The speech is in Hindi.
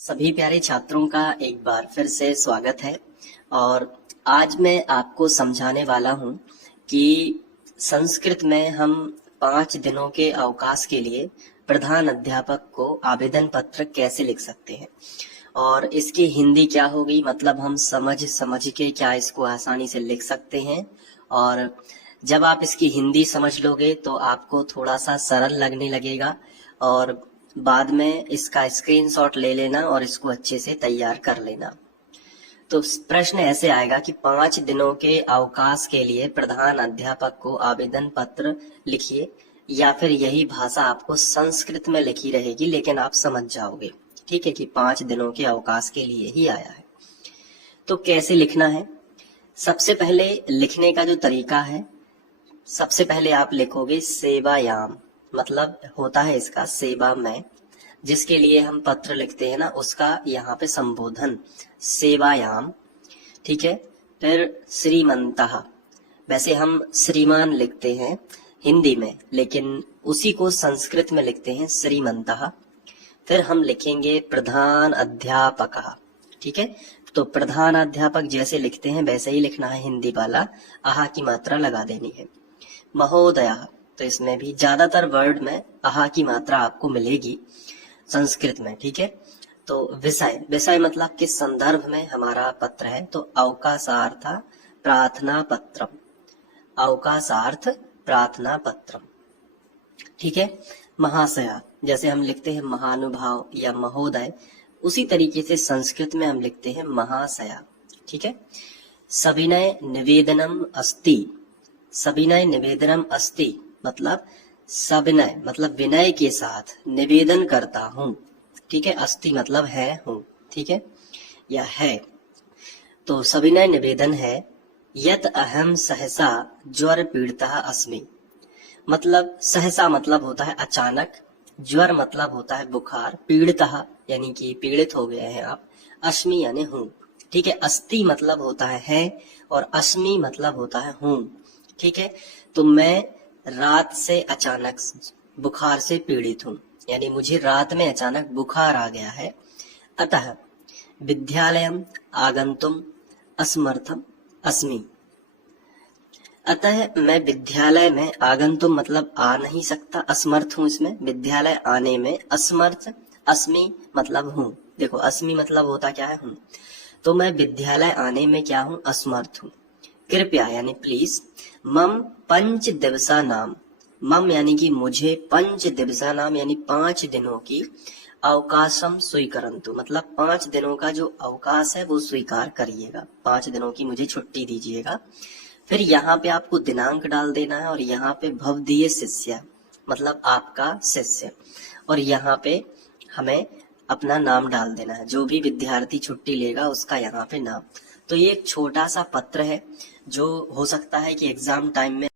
सभी प्यारे छात्रों का एक बार फिर से स्वागत है। और आज मैं आपको समझाने वाला हूं कि संस्कृत में हम 5 दिनों के अवकाश के लिए प्रधान अध्यापक को आवेदन पत्र कैसे लिख सकते हैं और इसकी हिंदी क्या होगी, मतलब हम समझ के क्या इसको आसानी से लिख सकते हैं। और जब आप इसकी हिंदी समझ लोगे तो आपको थोड़ा सा सरल लगने लगेगा और बाद में इसका स्क्रीनशॉट ले लेना और इसको अच्छे से तैयार कर लेना। तो प्रश्न ऐसे आएगा कि 5 दिनों के अवकाश के लिए प्रधान अध्यापक को आवेदन पत्र लिखिए, या फिर यही भाषा आपको संस्कृत में लिखी रहेगी लेकिन आप समझ जाओगे, ठीक है, कि 5 दिनों के अवकाश के लिए ही आया है। तो कैसे लिखना है? सबसे पहले लिखने का जो तरीका है, सबसे पहले आप लिखोगे सेवायाम, मतलब होता है इसका सेवा में, जिसके लिए हम पत्र लिखते हैं ना, उसका यहाँ पे संबोधन सेवायाम, ठीक है। फिर श्रीमंतः, वैसे हम श्रीमान लिखते हैं हिंदी में, लेकिन उसी को संस्कृत में लिखते हैं श्रीमंतः। फिर हम लिखेंगे प्रधान अध्यापकः, ठीक है। तो प्रधान अध्यापक जैसे लिखते हैं वैसे ही लिखना है, हिंदी वाला आहा की मात्रा लगा देनी है। महोदया, तो इसमें भी ज्यादातर वर्ड में आहा की मात्रा आपको मिलेगी संस्कृत में, ठीक है। तो विषय, विषय मतलब किस संदर्भ में हमारा पत्र है, तो अवकाशार्थ प्रार्थना पत्रम, अवकाशार्थ प्रार्थना पत्रम, ठीक है। महाशया, जैसे हम लिखते हैं महानुभाव या महोदय, उसी तरीके से संस्कृत में हम लिखते हैं महाशया, ठीक है। सविनय निवेदनम अस्ति, सविनय निवेदनम अस्ति मतलब सविनय मतलब विनय के साथ निवेदन करता हूँ, ठीक है। अस्ति मतलब है, हूँ, ठीक है, या है। तो सविनय निवेदन है यत अहम सहसा ज्वर पीड़िता अस्मि, मतलब सहसा मतलब होता है अचानक, ज्वर मतलब होता है बुखार, पीड़िता यानी कि पीड़ित हो गए हैं आप, अस्मि यानी हूँ, ठीक है। अस्ति मतलब होता है और अस्मि मतलब होता है हूँ, ठीक है। तो मैं रात से अचानक बुखार से पीड़ित हूँ, यानी मुझे रात में अचानक बुखार आ गया है। अतः विद्यालयम आगंतुम असमर्थम अस्मि, अतः मैं विद्यालय में आगंतुम मतलब आ नहीं सकता, असमर्थ हूँ इसमें, विद्यालय आने में असमर्थ, अस्मि मतलब हूँ। देखो अस्मि मतलब होता क्या है, हूँ। तो मैं विद्यालय आने में क्या हूँ, असमर्थ हूँ। कृपया यानी प्लीज, मम 5 दिवसा नाम, मम यानी कि मुझे, 5 दिवसा नाम यानी 5 दिनों की, अवकाशम स्वीकरंतु मतलब 5 दिनों का जो अवकाश है वो स्वीकार करिएगा, 5 दिनों की मुझे छुट्टी दीजिएगा। फिर यहाँ पे आपको दिनांक डाल देना है और यहाँ पे भवदीय शिष्य मतलब आपका शिष्य, और यहाँ पे हमें अपना नाम डाल देना है, जो भी विद्यार्थी छुट्टी लेगा उसका यहाँ पे नाम। तो ये एक छोटा सा पत्र है जो हो सकता है कि एग्जाम टाइम में